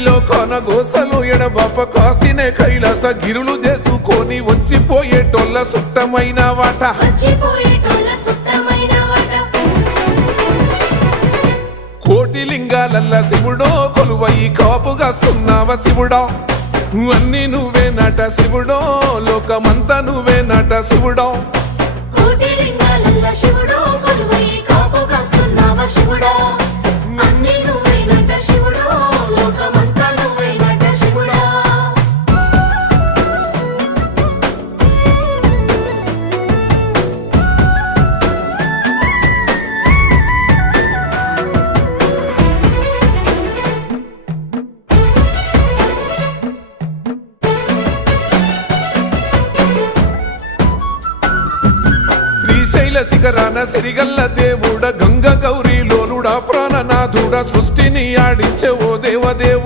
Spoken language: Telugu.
కొన గోసలు ఎడబాప కాసినే కైలాస గిరులు చేసుకొని వచ్చిపోయేటోళ్ళ సుట్టమైన వాట కోటి లింగాలల్ల శివుడో కొలువై కాపుగాస్తున్నావ శివుడా అన్ని నువ్వే నట శివుడో లోకమంతా నువ్వే నట శివుడో శ్రీశైల శిఖరాన సిరిగల్ల దేవుడ గంగ గౌరీ లోలుడా ప్రాణనాథుడ సృష్టిని ఆడించే ఓ దేవదేవుడ